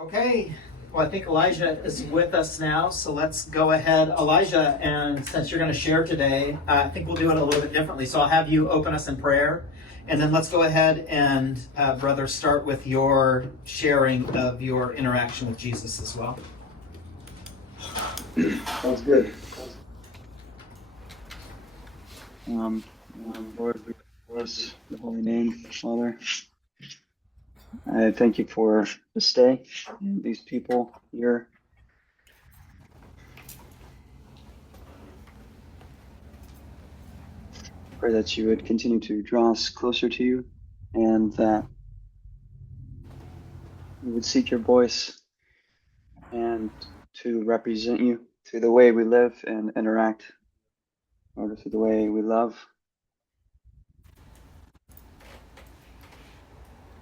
Okay, well, I think Elijah is with us now, so let's go ahead, Elijah, and since you're going to share today, I think we'll do it a little bit differently. So I'll have you open us in prayer, and then let's go ahead and, brother, start with your sharing of your interaction with Jesus as well. Sounds good. Lord, we bless the holy name, Father. I thank you for this day and these people here. Pray that you would continue to draw us closer to you and that we would seek your voice and to represent you through the way we live and interact, or through the way we love.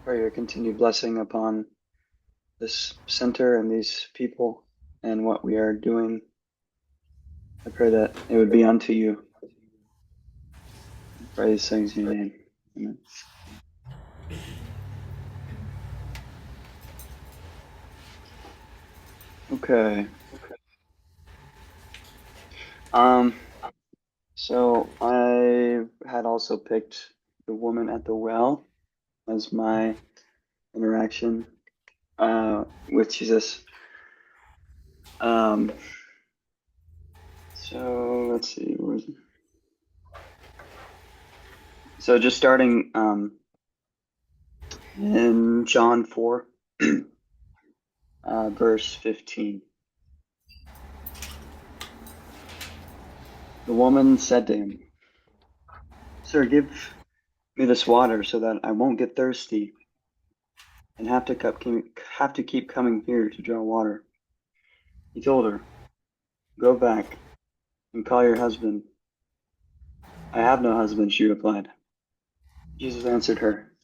Pray your continued blessing upon this center and these people and what we are doing. I pray that it would be unto you. I pray these things in your name. Amen. Okay. So I had also picked the woman at the well as my interaction with Jesus. So let's see, where is it? So just starting in John 4, verse 15. The woman said to him, "Sir, give me this water so that I won't get thirsty and have to keep coming here to draw water." He told her, "Go back and call your husband." "I have no husband," she replied. Jesus answered her,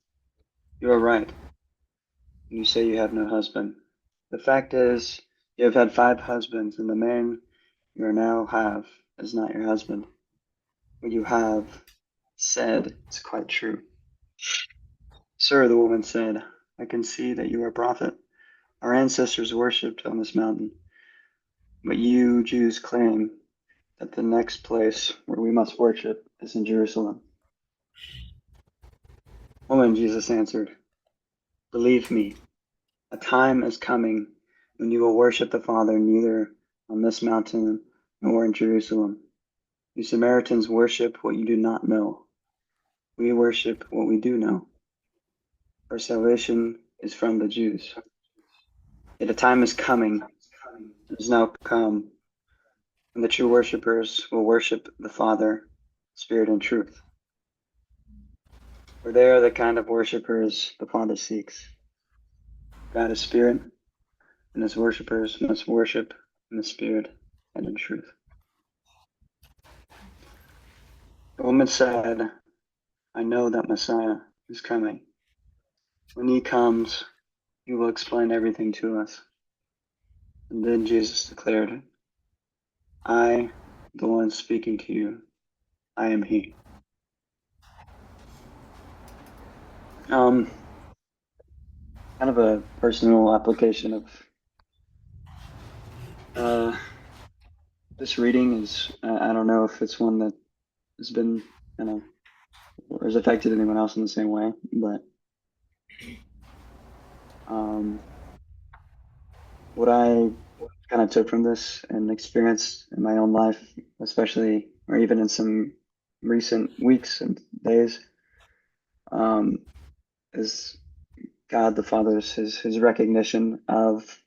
"You are right when you say you have no husband. The fact is, you have had 5 husbands, and the man you now have is not your husband. What you have said is quite true." "Sir," the woman said, "I can see that you are a prophet. Our ancestors worshipped on this mountain, but you Jews claim that the next place where we must worship is in Jerusalem." "Woman," Jesus answered, "believe me, a time is coming when you will worship the Father neither on this mountain nor in Jerusalem. You Samaritans worship what you do not know. We worship what we do know. Our salvation is from the Jews. Yet a time is coming, and has now come, when the true worshippers will worship the Father, Spirit, and truth. For they are the kind of worshippers the Father seeks. God is Spirit, and his worshippers must worship in the Spirit and in truth." The woman said, "I know that Messiah is coming. When he comes, he will explain everything to us." And then Jesus declared, "I, the one speaking to you, I am he." Kind of a personal application of this reading is, I don't know if it's one that has been, or has affected anyone else in the same way, but what I kind of took from this and experienced in my own life, especially, or even in some recent weeks and days, is God the Father's his recognition of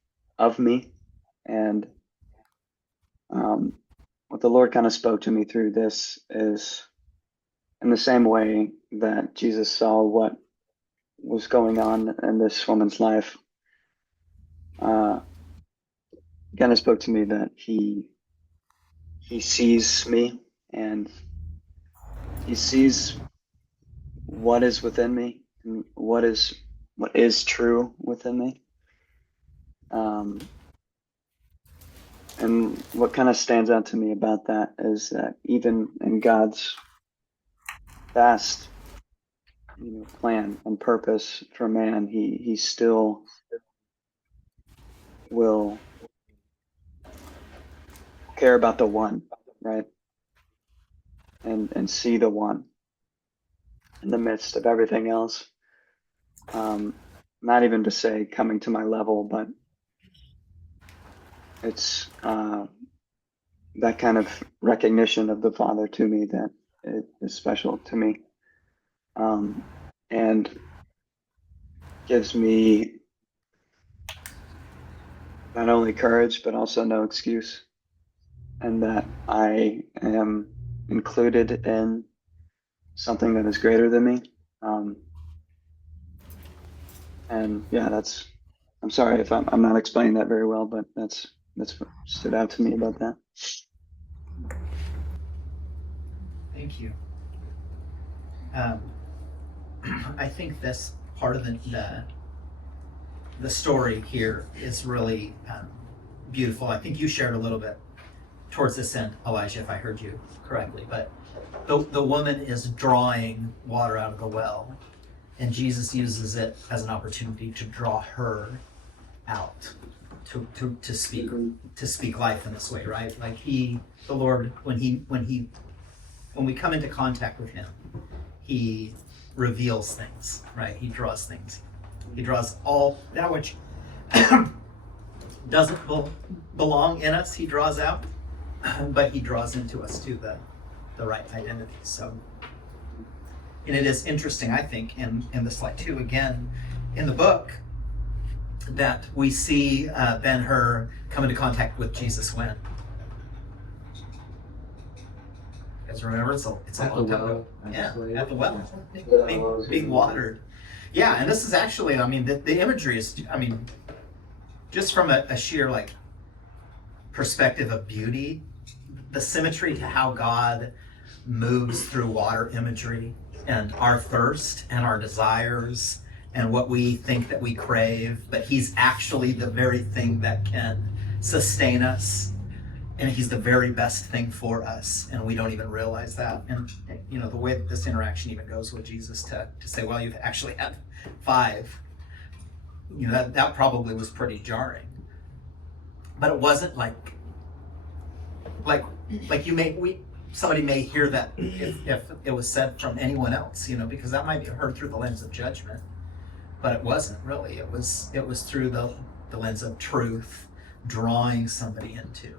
me, and what the Lord kind of spoke to me through this is in the same way that Jesus saw what was going on in this woman's life. Kind of spoke to me that he sees me, and he sees what is within me and what is true within me. And what kind of stands out to me about that is that even in God's vast, plan and purpose for man, he still will care about the one, right? And see the one in the midst of everything else. Not even to say coming to my level, but it's that kind of recognition of the Father to me that it is special to me, and gives me not only courage but also no excuse, and that I am included in something that is greater than me. And yeah, I'm sorry if I'm not explaining that very well, but that's what stood out to me about that. Thank you. I think this part of the story here is really beautiful. I think you shared a little bit towards this end, Elijah, if I heard you correctly. But the woman is drawing water out of the well, and Jesus uses it as an opportunity to draw her out, to speak life in this way, right? Like the Lord, when we come into contact with him, he reveals things, right? He draws things. He draws all that which doesn't belong in us, he draws out, but he draws into us to the right identity. So, and it is interesting, I think, in the slide too, again, in the book, that we see Ben-Hur come into contact with Jesus when? You guys remember? It's a long time ago. Yeah, at the well, being watered. Yeah, and this is actually, I mean, the imagery is, I mean, just from a sheer like perspective of beauty, the symmetry to how God moves through water imagery and our thirst and our desires and what we think that we crave, but he's actually the very thing that can sustain us, and he's the very best thing for us, and we don't even realize that. And you know, the way that this interaction even goes with Jesus to say, well, you've actually had 5, you know, that probably was pretty jarring. But it wasn't like somebody may hear that if it was said from anyone else, you know, because that might be heard through the lens of judgment. But it wasn't really. It was through the lens of truth, drawing somebody into.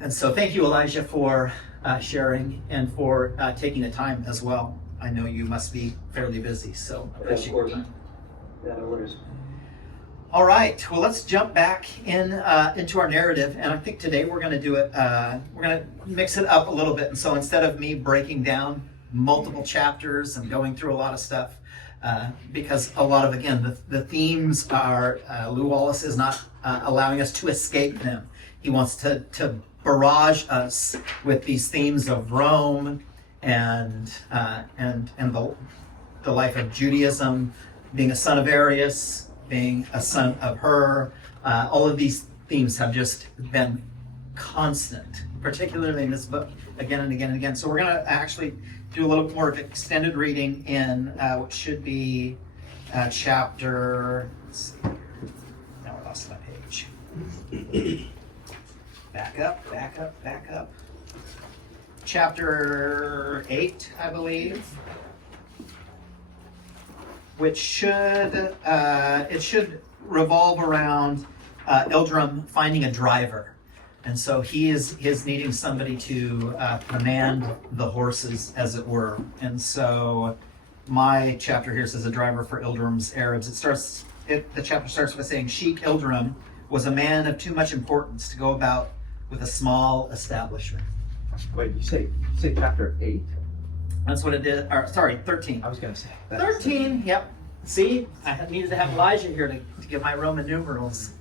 And so thank you, Elijah, for sharing and for taking the time as well. I know you must be fairly busy, so I appreciate your time. Yeah, no worries. All right, well, let's jump back into our narrative, and I think today we're going to do it, we're going to mix it up a little bit. And so instead of me breaking down multiple chapters and going through a lot of stuff, because a lot of, again, the themes are, Lou Wallace is not allowing us to escape them. He wants to barrage us with these themes of Rome and the life of Judaism, being a son of Arius, being a son of Hur. All of these themes have just been constant, particularly in this book, again and again and again. So we're going to actually do a little bit more of extended reading in what should be chapter, let's see here. Now I lost my page. Back up. Chapter 8, I believe, which should revolve around Ilderim finding a driver. And so he is needing somebody to command the horses, as it were. And so my chapter here says a driver for Ilderim's Arabs. The chapter starts by saying Sheik Ilderim was a man of too much importance to go about with a small establishment. Wait, you say chapter 8? That's what it did. Or, sorry, 13. I was going to say. 13, yep. See, I needed to have Elijah here to give my Roman numerals.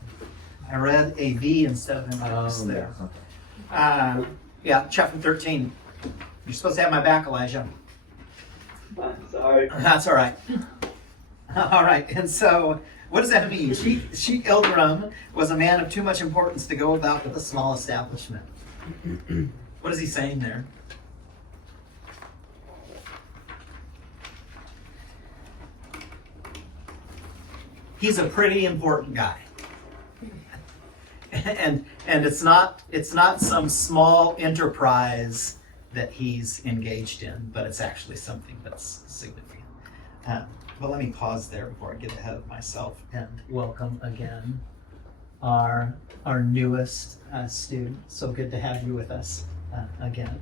I read a V instead of an S there. Yeah, okay. Yeah, chapter 13. You're supposed to have my back, Elijah. Sorry. That's all right. All right, and so what does that mean? Sheik Ilderim was a man of too much importance to go about with a small establishment. What is he saying there? He's a pretty important guy. and it's not some small enterprise that he's engaged in, but it's actually something that's significant. But let me pause there before I get ahead of myself and welcome again our newest student. So good to have you with us again.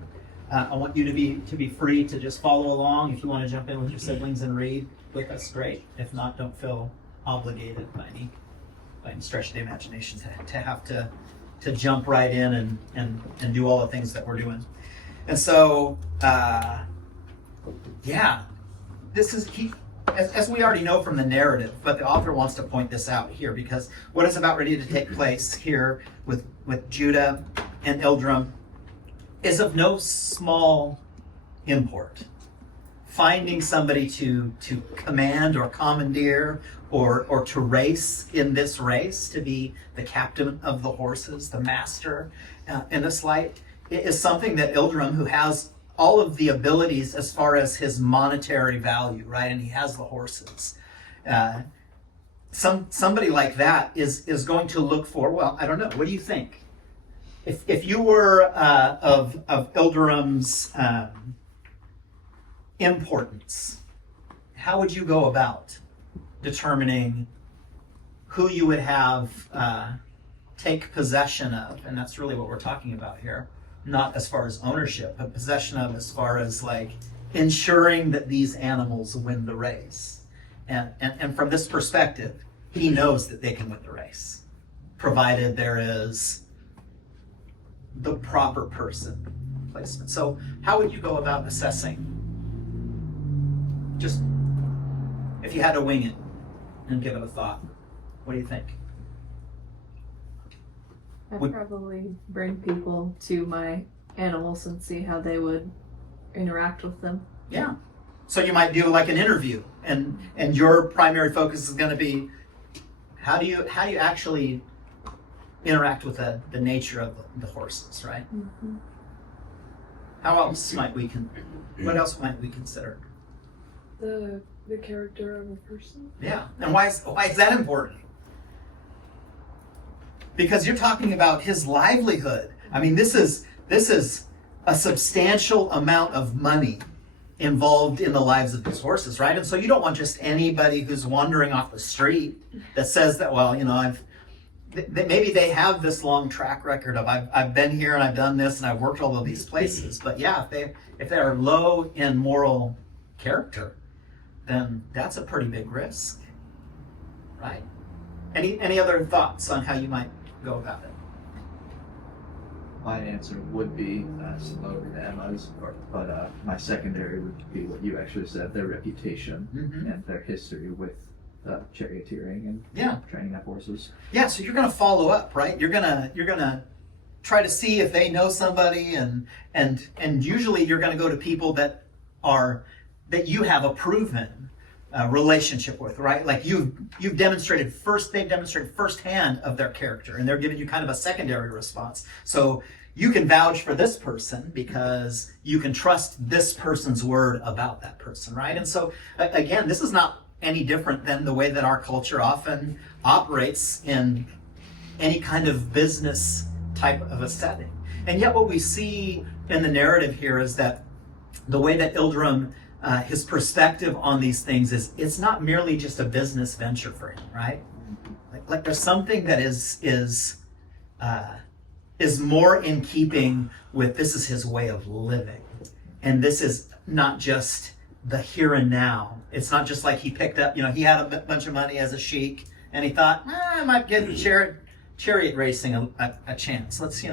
I want you to be free to just follow along. If you want to jump in with your siblings and read with us, great. If not, don't feel obligated by any stretch of the imagination to have to jump right in and do all the things that we're doing. And so, this is as we already know from the narrative, but the author wants to point this out here because what is about ready to take place here with Judah and Ilderim is of no small import. Finding somebody to command or commandeer or to race in this race, to be the captain of the horses, the master in this light, is something that Ilderim, who has all of the abilities as far as his monetary value, right? And he has the horses. Somebody like that is going to look for, well, I don't know, what do you think? If you were of Ilderim's importance, how would you go about determining who you would have take possession of? And that's really what we're talking about here. Not as far as ownership, but possession of as far as like ensuring that these animals win the race. And from this perspective, he knows that they can win the race, provided there is the proper person placement. So how would you go about assessing? Just if you had to wing it and give it a thought, what do you think? I'd probably bring people to my animals and see how they would interact with them. Yeah. So you might do like an interview, and your primary focus is going to be how do you actually interact with the nature of the horses, right? Mm-hmm. What else might we consider? The character of a person. Yeah. And why is that important? Because you're talking about his livelihood. I mean, this is a substantial amount of money involved in the lives of these horses, right? And so you don't want just anybody who's wandering off the street that says that, well, you know, maybe they have this long track record of I've been here and I've done this and I've worked all of these places. But yeah, if they are low in moral character, then that's a pretty big risk, right? Any other thoughts on how you might go about it? My answer would be similar to Emma's, but my secondary would be what you actually said: their reputation and their history with charioteering and training up horses. Yeah, so you're going to follow up, right? You're gonna try to see if they know somebody, and usually you're going to go to people that you have a proven relationship with, right? Like they've demonstrated firsthand of their character, and they're giving you kind of a secondary response. So you can vouch for this person because you can trust this person's word about that person, right? And so again, this is not any different than the way that our culture often operates in any kind of business type of a setting. And yet what we see in the narrative here is that the way that Ilderim, his perspective on these things is, it's not merely just a business venture for him, right? Like there's something that is more in keeping with, this is his way of living. And this is not just the here and now. It's not just like he picked up, he had a bunch of money as a sheik and he thought, I might give chariot racing a chance. Let's,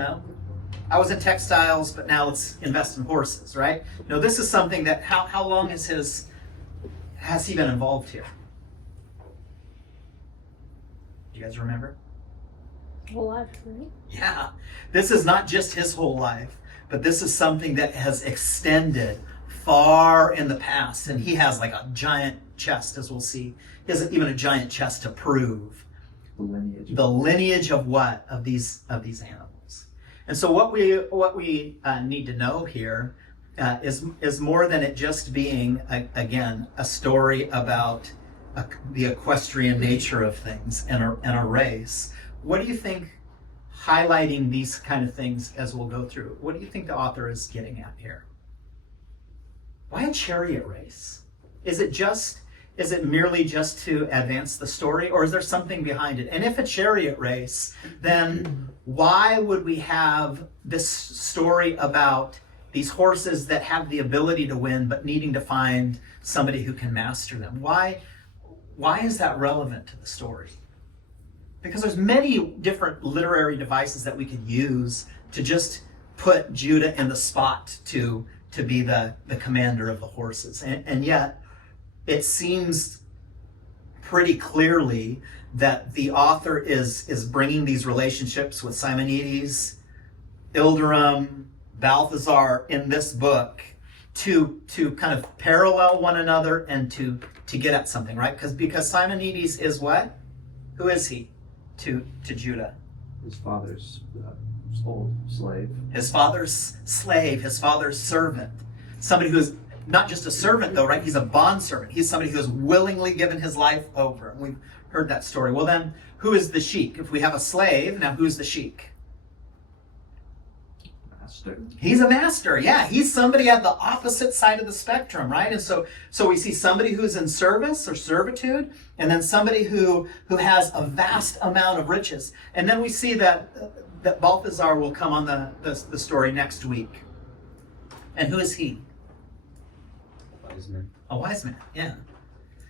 I was in textiles, but now let's invest in horses, right? No, this is something that, how long has he been involved here? Do you guys remember? Whole life, right? Yeah. This is not just his whole life, but this is something that has extended far in the past. And he has like a giant chest, as we'll see. He has even a giant chest to prove the lineage of what? Of these animals. And so what we need to know here is more than it just being, again, a story about the equestrian nature of things and a race. What do you think highlighting these kind of things as we'll go through. What do you think the author is getting at here? Why a chariot race? Is it merely just to advance the story, or is there something behind it? And if a chariot race, then why would we have this story about these horses that have the ability to win but needing to find somebody who can master them? Why is that relevant to the story? Because there's many different literary devices that we could use to just put Judah in the spot to be the commander of the horses. And yet, it seems pretty clearly that the author is bringing these relationships with Simonides, Ilderim, Balthazar in this book to kind of parallel one another and to get at something, right? Because Simonides is what? Who is he to Judah? His father's old slave. His father's slave, his father's servant. Somebody who is not just a servant, though, right? He's a bondservant. He's somebody who has willingly given his life over. And we've heard that story. Well, then, who is the sheik? If we have a slave, now who's the sheik? Master. He's a master. Yeah, he's somebody at the opposite side of the spectrum, right? And so we see somebody who's in service or servitude, and then somebody who has a vast amount of riches. And then we see that Balthazar will come on the story next week. And who is he? A wise man, yeah.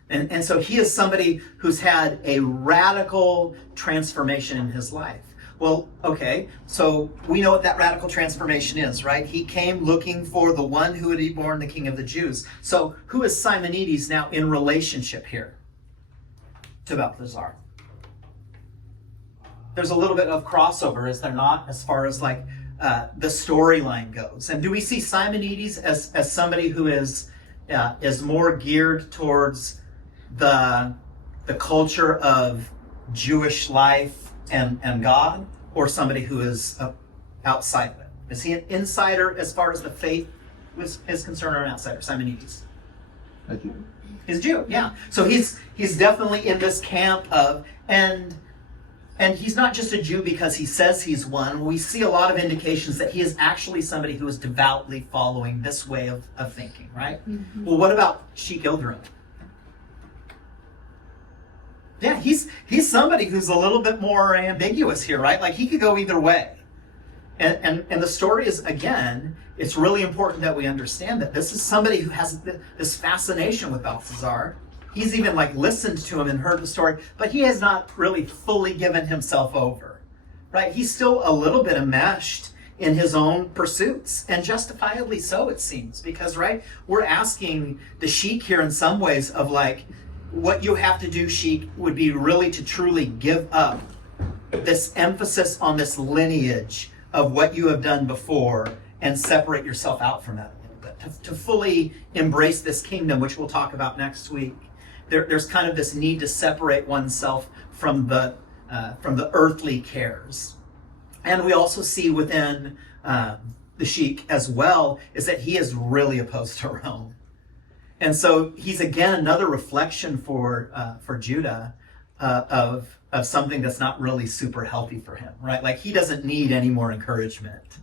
And so he is somebody who's had a radical transformation in his life. Well, okay, so we know what that radical transformation is, right? He came looking for the one who would be born the King of the Jews. So who is Simonides now in relationship here to Balthazar? There's a little bit of crossover, is there not, as far as like the storyline goes? And do we see Simonides as somebody who is more geared towards the culture of Jewish life and God, or somebody who is outside of it? Is he an insider as far as the faith is concerned, or an outsider? Simonides. I do. He's a Jew, yeah. So he's definitely in this camp of, and he's not just a Jew because he says he's one. We see a lot of indications that he is actually somebody who is devoutly following this way of thinking, right? Mm-hmm. Well, what about Sheik Ilderim? Yeah, he's somebody who's a little bit more ambiguous here, right? Like he could go either way. And the story is, again, it's really important that we understand that this is somebody who has this fascination with Balthazar. He's even like listened to him and heard the story, but he has not really fully given himself over, right? He's still a little bit enmeshed in his own pursuits, and justifiably so, it seems, because, right, we're asking the sheik here in some ways of like, what you have to do, sheik, would be really to truly give up this emphasis on this lineage of what you have done before and separate yourself out from that a little bit, to fully embrace this kingdom, which we'll talk about next week. There's kind of this need to separate oneself from the earthly cares. And we also see within the sheik as well is that he is really opposed to Rome. And so he's again another reflection for Judah of something that's not really super healthy for him, right? Like he doesn't need any more encouragement.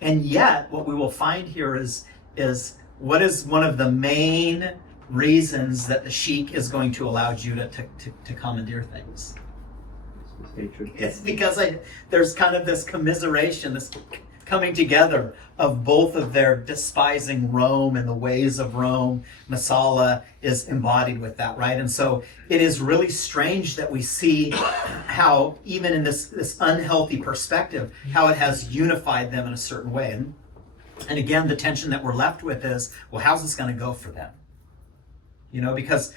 And yet what we will find here is what is one of the main reasons that the sheik is going to allow Judah to commandeer things. Hatred. It's because there's kind of this commiseration, this coming together of both of their despising Rome and the ways of Rome. Masala is embodied with that, right? And so it is really strange that we see how, even in this unhealthy perspective, how it has unified them in a certain way. And again, the tension that we're left with is, well, how's this going to go for them? You know, because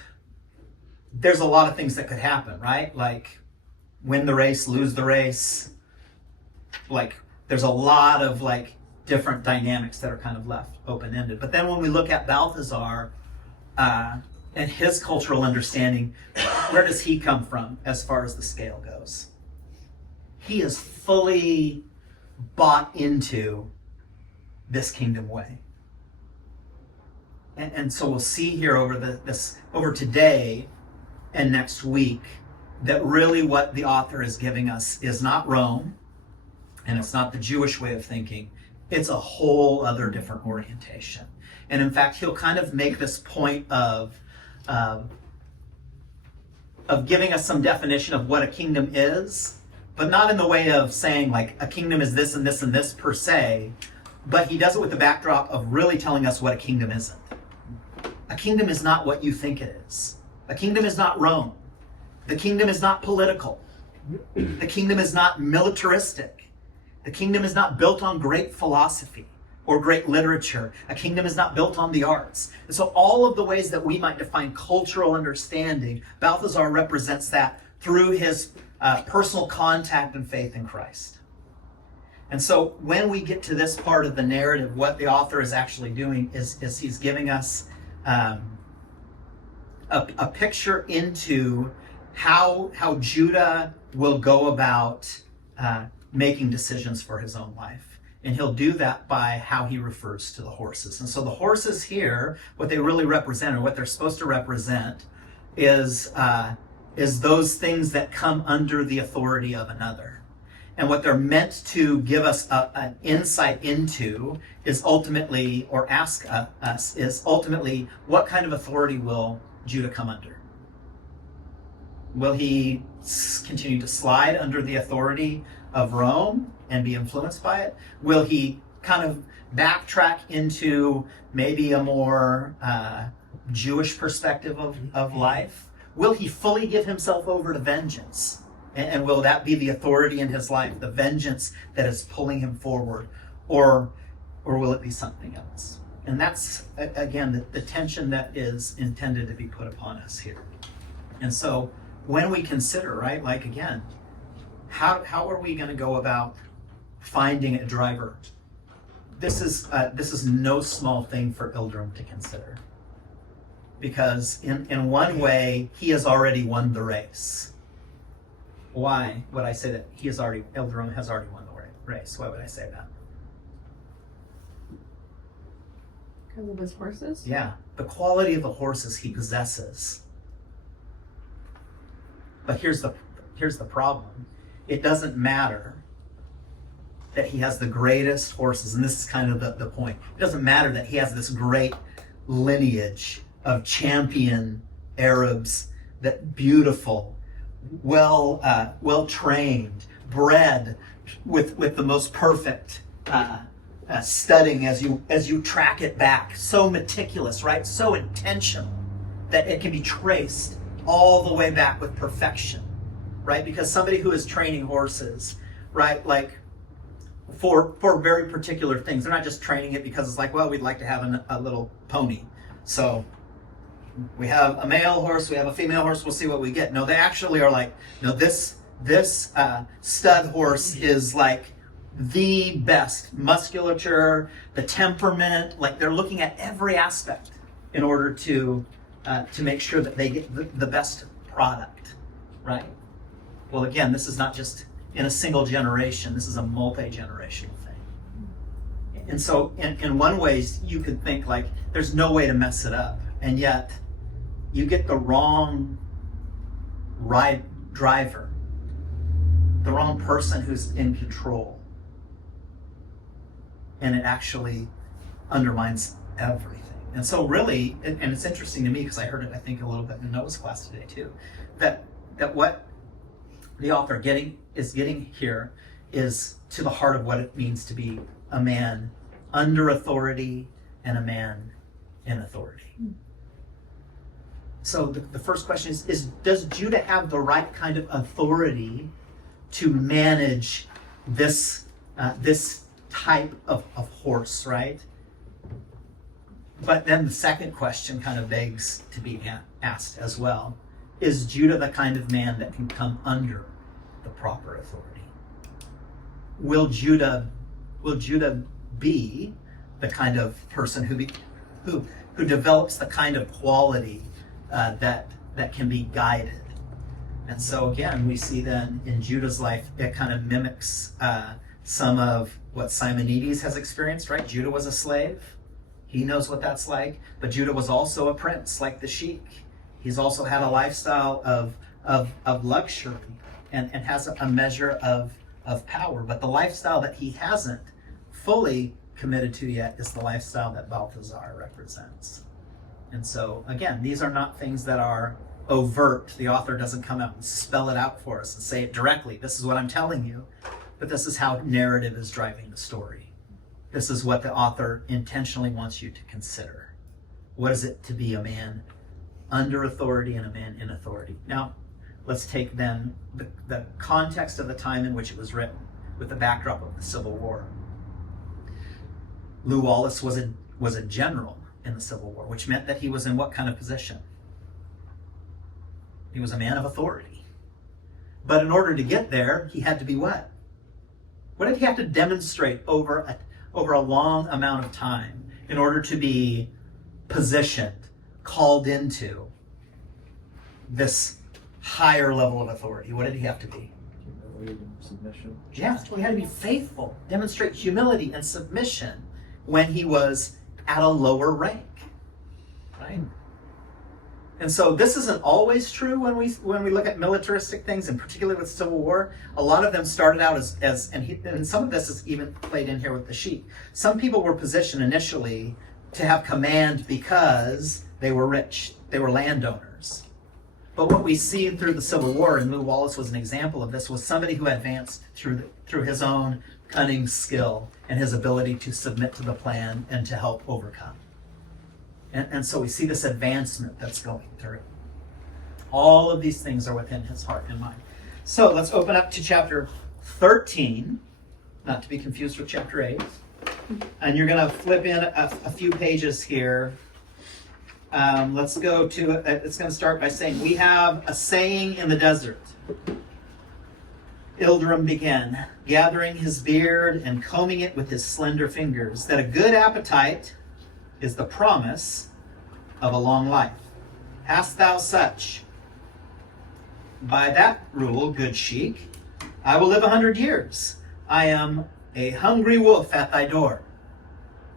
there's a lot of things that could happen, right? Like win the race, lose the race. Like there's a lot of like different dynamics that are kind of left open-ended. But then when we look at Balthazar and his cultural understanding, where does he come from as far as the scale goes? He is fully bought into this kingdom way. And so we'll see here over today and next week that really what the author is giving us is not Rome, And it's not the Jewish way of thinking. It's a whole other different orientation. And in fact, he'll kind of make this point of giving us some definition of what a kingdom is, but not in the way of saying like a kingdom is this and this and this per se, but he does it with the backdrop of really telling us what a kingdom isn't. A kingdom is not what you think it is. A kingdom is not Rome. The kingdom is not political. The kingdom is not militaristic. The kingdom is not built on great philosophy or great literature. A kingdom is not built on the arts. And so all of the ways that we might define cultural understanding, Balthasar represents that through his personal contact and faith in Christ. And so when we get to this part of the narrative, what the author is actually doing is he's giving us a picture into how Judah will go about making decisions for his own life. And he'll do that by how he refers to the horses. And so the horses here, what they really represent, or what they're supposed to represent, is those things that come under the authority of another. And what they're meant to give us an insight into is ultimately, or ask us, is ultimately, what kind of authority will Judah come under? Will he continue to slide under the authority of Rome and be influenced by it? Will he kind of backtrack into maybe a more Jewish perspective of life? Will he fully give himself over to vengeance? And will that be the authority in his life, the vengeance that is pulling him forward? Or will it be something else? And that's, again, the tension that is intended to be put upon us here. And so when we consider, right, like again, how are we going to go about finding a driver? This is no small thing for Ilderim to consider. Because in one way, he has already won the race. Why would I say that Ilderim has already won the race? Why would I say that? Because of his horses? Yeah, the quality of the horses he possesses. But here's the problem. It doesn't matter that he has the greatest horses, and this is kind of the point. It doesn't matter that he has this great lineage of champion Arabs, that beautiful, well trained, bred with the most perfect studying as you track it back, so meticulous, right? So intentional that it can be traced all the way back with perfection, right? Because somebody who is training horses, right, like for very particular things, they're not just training it because it's like, well, we'd like to have a little pony, so we have a male horse, we have a female horse, we'll see what we get. No, they actually are like, no, this stud horse is like the best musculature, the temperament, like they're looking at every aspect in order to make sure that they get the best product, right? Well, again, this is not just in a single generation, this is a multi-generational thing. And so in one ways, you could think like, there's no way to mess it up. And yet, you get the wrong driver, the wrong person who's in control. And it actually undermines everything. And so really, and it's interesting to me because I heard it, I think, a little bit in Noah's class today too, that what the author is getting here is to the heart of what it means to be a man under authority and a man in authority. So the first question is does Judah have the right kind of authority to manage this type of horse, right? But then the second question kind of begs to be asked as well. Is Judah the kind of man that can come under the proper authority? Will Judah be the kind of person who develops the kind of quality that can be guided? And so again, we see then in Judah's life, it kind of mimics some of what Simonides has experienced, right? Judah was a slave. He knows what that's like. But Judah was also a prince, like the sheik. He's also had a lifestyle of luxury and has a measure of of power. But the lifestyle that he hasn't fully committed to yet is the lifestyle that Balthazar represents. And so, again, these are not things that are overt. The author doesn't come out and spell it out for us and say it directly. This is what I'm telling you. But this is how narrative is driving the story. This is what the author intentionally wants you to consider. What is it to be a man under authority and a man in authority? Now, let's take then the context of the time in which it was written with the backdrop of the Civil War. Lew Wallace was a general in the Civil War, which meant that he was in what kind of position? He was a man of authority. But in order to get there, he had to be what? What did he have to demonstrate over a long amount of time in order to be positioned, called into this higher level of authority? What did he have to be? Humility and submission. Yeah, so he had to be faithful, demonstrate humility and submission when he was at a lower rank, right? And so this isn't always true when we look at militaristic things, and particularly with Civil War. A lot of them started out and some of this is even played in here with the Sheik. Some people were positioned initially to have command because they were rich, they were landowners. But what we see through the Civil War, and Lew Wallace was an example of this, was somebody who advanced through his own cunning skill and his ability to submit to the plan and to help overcome. And so we see this advancement that's going through. All of these things are within his heart and mind. So let's open up to chapter 13, not to be confused with chapter 8. And you're going to flip in a few pages here. Let's go to, it's going to start by saying, we have a saying in the desert. Ilderim began, gathering his beard and combing it with his slender fingers, that a good appetite is the promise of a long life. Hast thou such? By that rule, good Sheik, I will live 100 years. I am a hungry wolf at thy door.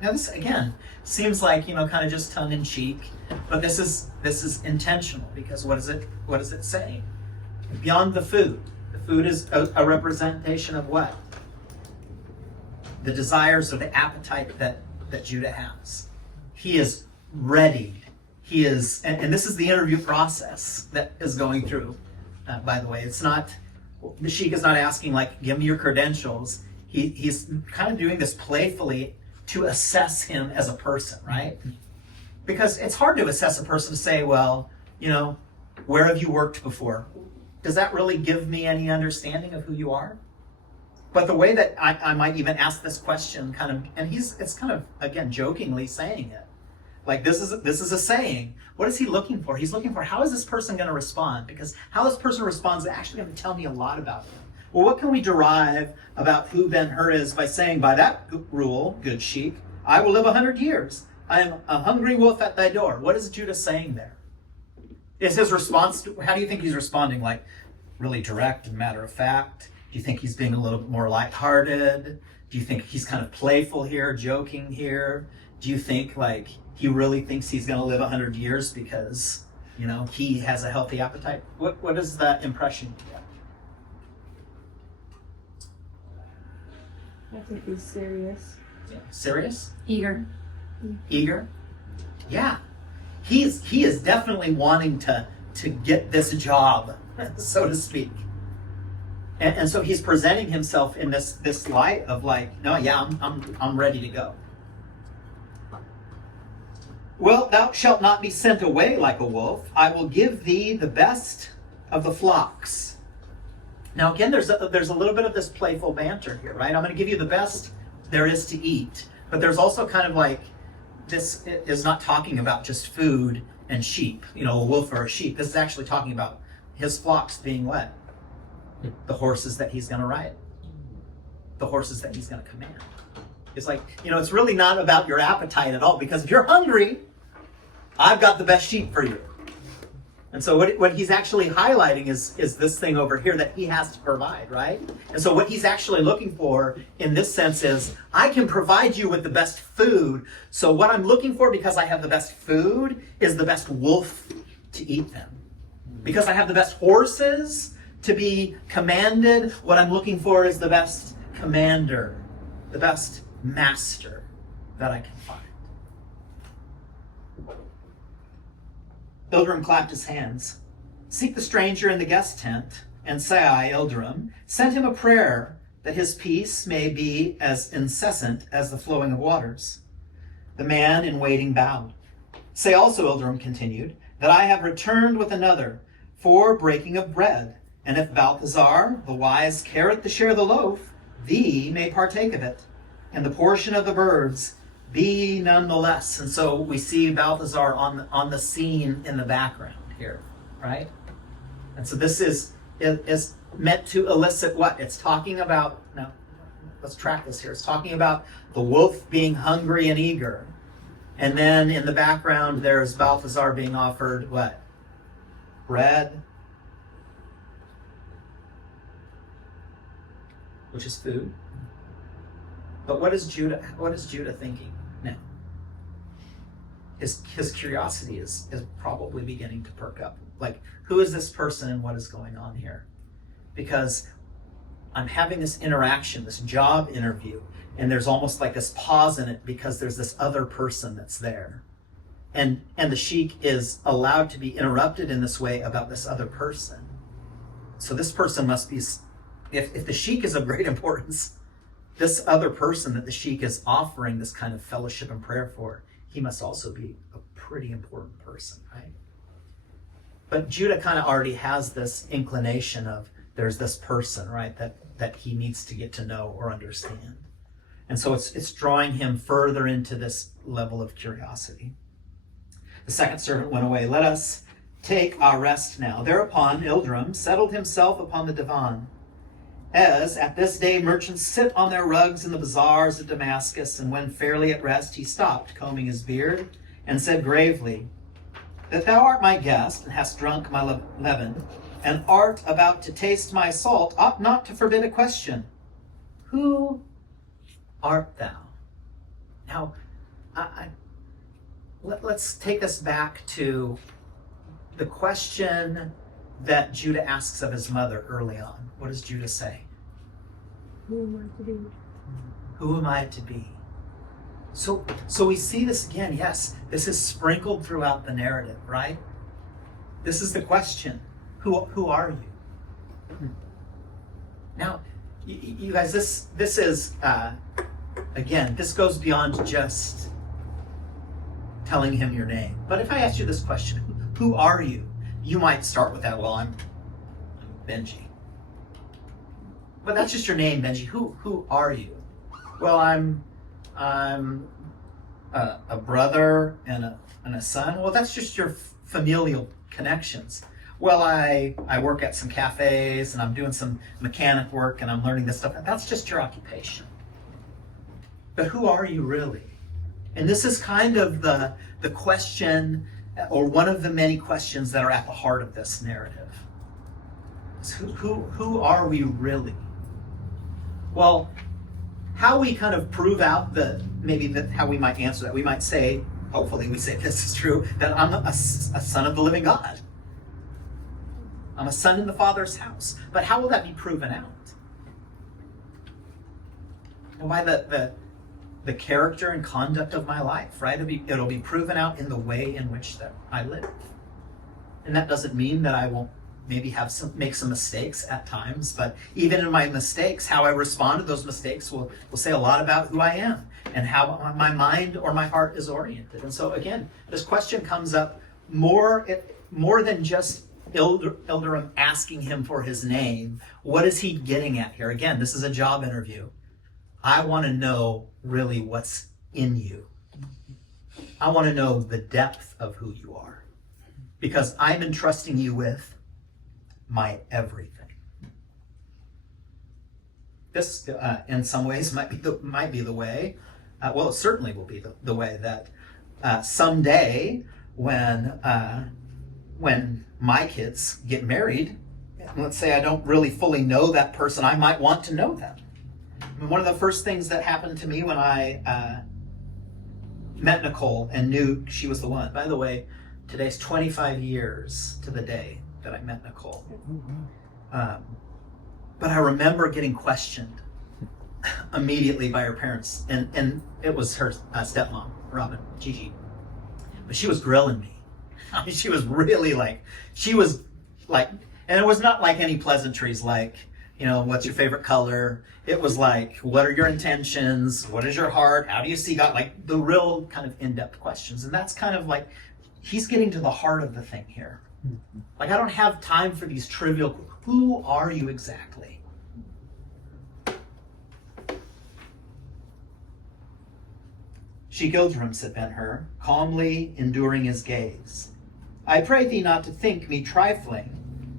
Now this, again, seems like, kind of just tongue-in-cheek, but this is intentional, because what is it saying? Beyond the food. The food is a representation of what? The desires or the appetite that Judah has. He is ready. He is, and this is the interview process that is going through, by the way. It's not, the Sheik is not asking, like, give me your credentials. He's kind of doing this playfully to assess him as a person, right? Because it's hard to assess a person to say, well, where have you worked before? Does that really give me any understanding of who you are? But the way that I might even ask this question it's kind of, again, jokingly saying it. Like, this is a saying. What is he looking for? He's looking for, how is this person going to respond? Because how this person responds is actually going to tell me a lot about him. Well, what can we derive about who Ben-Hur is by saying, by that rule, good Sheik, I will live 100 years. I am a hungry wolf at thy door. What is Judah saying there? Is his response, how do you think he's responding? Like, really direct and matter of fact? Do you think he's being a little bit more lighthearted? Do you think he's kind of playful here, joking here? Do you think, like, he really thinks he's going to live 100 years because, he has a healthy appetite? What is that impression you get? I think he's serious. Yeah. Serious? Eager. Eager? Yeah. He is definitely wanting to get this job, so to speak. And so he's presenting himself in this light of, like, no, yeah, I'm ready to go. Well, thou shalt not be sent away like a wolf. I will give thee the best of the flocks. Now, again, there's a little bit of this playful banter here, right? I'm going to give you the best there is to eat. But there's also kind of like, this is not talking about just food and sheep, a wolf or a sheep. This is actually talking about his flocks being what? The horses that he's going to ride. The horses that he's going to command. It's like, it's really not about your appetite at all, because if you're hungry, I've got the best sheep for you. And so what he's actually highlighting is this thing over here that he has to provide, right? And so what he's actually looking for in this sense is, I can provide you with the best food. So what I'm looking for, because I have the best food, is the best wolf to eat them. Because I have the best horses to be commanded. What I'm looking for is the best commander, the best master that I can find. Ilderim clapped his hands. Seek the stranger in the guest tent, and Sheik Ilderim sent him a prayer that his peace may be as incessant as the flowing of waters. The man in waiting bowed. Say also, Ilderim continued, that I have returned with another for breaking of bread, and if Balthazar, the wise, careth to share the loaf, thee may partake of it, and the portion of the birds be none the less. And so we see Balthazar on the scene in the background here, right? And so this is meant to elicit what? It's talking about, now let's track this here. It's talking about the wolf being hungry and eager. And then in the background, there's Balthazar being offered what? Bread, which is food. But what is Judah thinking now? His curiosity is probably beginning to perk up. Like, who is this person and what is going on here? Because I'm having this interaction, this job interview, and there's almost like this pause in it because there's this other person that's there. And the sheik is allowed to be interrupted in this way about this other person. So this person must be, if the sheik is of great importance, this other person that the sheik is offering this kind of fellowship and prayer for, he must also be a pretty important person, right? But Judah kind of already has this inclination of there's this person, right, that he needs to get to know or understand. And so it's drawing him further into this level of curiosity. The second servant went away. Let us take our rest now. Thereupon Ilderim settled himself upon the divan. As at this day merchants sit on their rugs in the bazaars of Damascus, and when fairly at rest, he stopped, combing his beard, and said gravely, that thou art my guest, and hast drunk my leaven, and art about to taste my salt, ought not to forbid a question. Who art thou? Now, let's take us back to the question that Judah asks of his mother early on. What does Judah say? Who am I to be? Who am I to be? So we see this again. Yes, this is sprinkled throughout the narrative, right? This is the question. Who are you? Now, you guys, this is again, this goes beyond just telling him your name. But if I ask you this question, who are you? You might start with that. Well, I'm Benji. But that's just your name, Benji. Who are you? Well, I'm a brother and a son. Well, that's just your familial connections. Well, I work at some cafes and I'm doing some mechanic work and I'm learning this stuff. That's just your occupation. But who are you really? And this is kind of the question, or one of the many questions that are at the heart of this narrative. Who are we really? Well, how we kind of prove out how we might answer that, we might say, hopefully we say this is true, that I'm a son of the living God. I'm a son in the Father's house. But how will that be proven out? Well, by the character and conduct of my life, right? It'll be proven out in the way in which that I live. And that doesn't mean that I won't maybe make some mistakes at times, but even in my mistakes, how I respond to those mistakes will say a lot about who I am and how my mind or my heart is oriented. And so again, this question comes up more than just Ilderim asking him for his name. What is he getting at here? Again, this is a job interview. I want to know really what's in you. I want to know the depth of who you are, because I'm entrusting you with my everything. This, in some ways, might be the way. Well, it certainly will be the way that someday, when my kids get married, let's say I don't really fully know that person, I might want to know them. One of the first things that happened to me when I met Nicole and knew she was the one. By the way, today's 25 years to the day that I met Nicole. But I remember getting questioned immediately by her parents, and it was her stepmom, Robin, Gigi. But she was grilling me. I mean, she was really like, and it was not like any pleasantries like, what's your favorite color? It was like, what are your intentions? What is your heart? How do you see God? Like the real kind of in-depth questions. And that's kind of like, he's getting to the heart of the thing here. Like, I don't have time for these trivial, who are you exactly? Sheik Ilderim, said Ben-Hur, calmly enduring his gaze. I pray thee not to think me trifling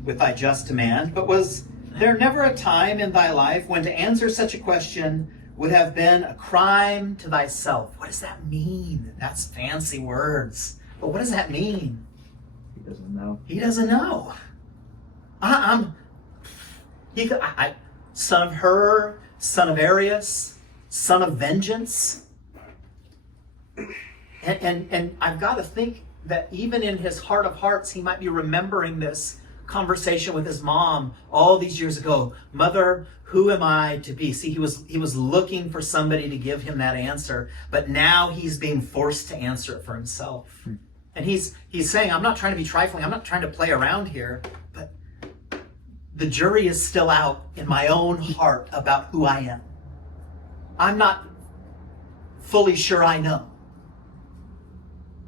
with thy just demand, but was there never a time in thy life when to answer such a question would have been a crime to thyself? What does that mean? That's fancy words. But what does that mean? He doesn't know. He doesn't know. Son of Hur, son of Arius, son of vengeance. And I've got to think that even in his heart of hearts, he might be remembering this conversation with his mom all these years ago. Mother, who am I to be? See, he was looking for somebody to give him that answer, but now he's being forced to answer it for himself. And he's saying, I'm not trying to be trifling. I'm not trying to play around here, but the jury is still out in my own heart about who I am. I'm not fully sure I know.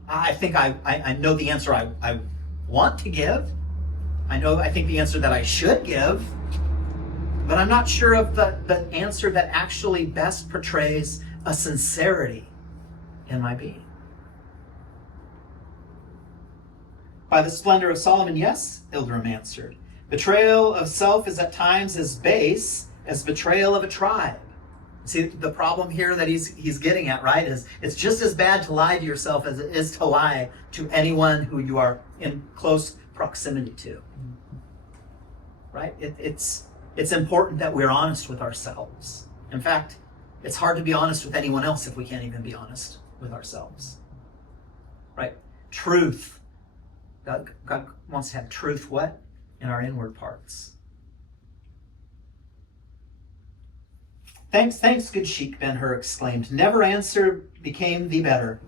I think I know the answer I want to give. I think the answer that I should give, but I'm not sure of the answer that actually best portrays a sincerity in my being. By the splendor of Solomon, yes, Ilderim answered. Betrayal of self is at times as base as betrayal of a tribe. See, the problem here that he's getting at, right, is it's just as bad to lie to yourself as it is to lie to anyone who you are in close proximity to. Right? It's important that we're honest with ourselves. In fact, it's hard to be honest with anyone else if we can't even be honest with ourselves. Right? Truth. God wants to have truth, what? In our inward parts. Thanks, good Sheik, Ben-Hur exclaimed. Never answer became thee better.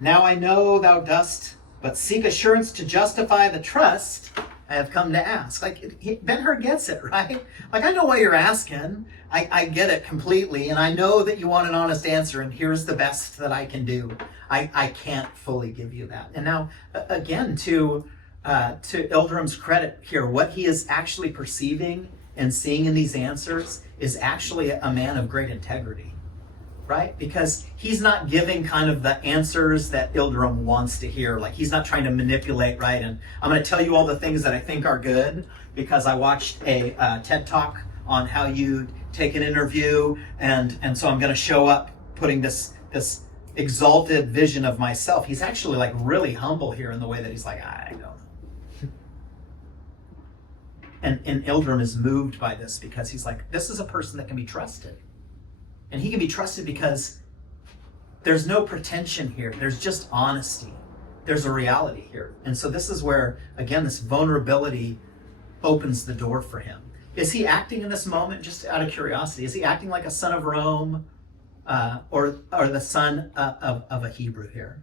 Now I know thou dost but seek assurance to justify the trust I have come to ask. Like, Ben-Hur gets it, right? Like, I know what you're asking. I get it completely, and I know that you want an honest answer, and here's the best that I can do. I can't fully give you that. And now, again, to Ilderim's credit here, what he is actually perceiving and seeing in these answers is actually a man of great integrity, right? Because he's not giving kind of the answers that Ilderim wants to hear. Like, he's not trying to manipulate, right? And I'm going to tell you all the things that I think are good because I watched a TED Talk on how you take an interview, and so I'm going to show up putting this exalted vision of myself. He's actually like really humble here in the way that he's like, I don't know. And Ilderim is moved by this because he's like, this is a person that can be trusted. And he can be trusted because there's no pretension here. There's just honesty. There's a reality here. And so this is where, again, this vulnerability opens the door for him. Is he acting in this moment, just out of curiosity, is he acting like a son of Rome or the son of a Hebrew here?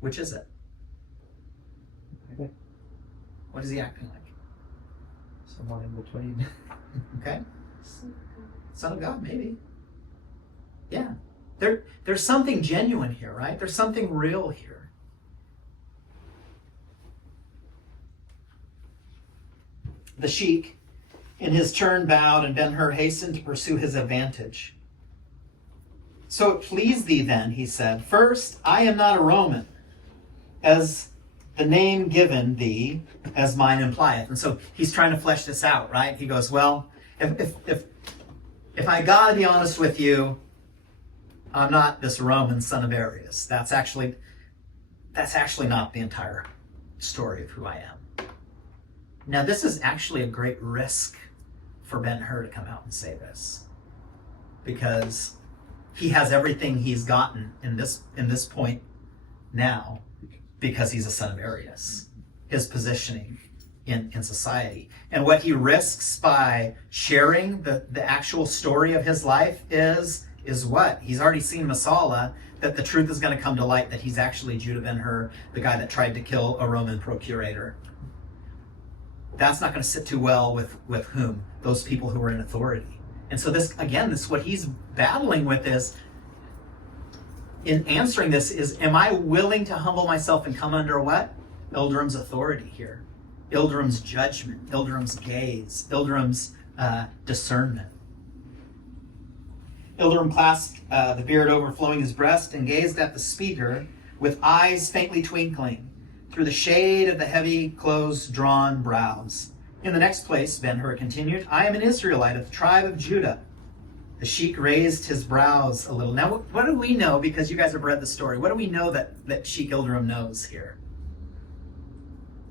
Which is it? Okay. What is he acting like? Someone in between. Okay. Son of God, maybe. Yeah. There's something genuine here, right? There's something real here. The Sheik, in his turn, bowed, and Ben-Hur hastened to pursue his advantage. So it please thee then, he said. First, I am not a Roman, as the name given thee as mine implieth. And so he's trying to flesh this out, right? He goes, well, if I gotta be honest with you, I'm not this Roman son of Arius. That's actually not the entire story of who I am. Now, this is actually a great risk for Ben-Hur to come out and say this, because he has everything he's gotten in this point now because he's a son of Arius. His positioning in society. And what he risks by sharing the actual story of his life is what? He's already seen Masala, that the truth is going to come to light that he's actually Judah Ben-Hur, the guy that tried to kill a Roman procurator. That's not going to sit too well with whom? Those people who are in authority. And so this what he's battling with is, in answering this, is, am I willing to humble myself and come under what? Ilderim's authority here. Ilderim's judgment, Ilderim's gaze, Ilderim's discernment. Ilderim clasped the beard overflowing his breast and gazed at the speaker with eyes faintly twinkling through the shade of the heavy, close-drawn brows. In the next place, Ben-Hur continued, I am an Israelite of the tribe of Judah. The sheik raised his brows a little. Now, what do we know, because you guys have read the story, what do we know that Sheik Ilderim knows here?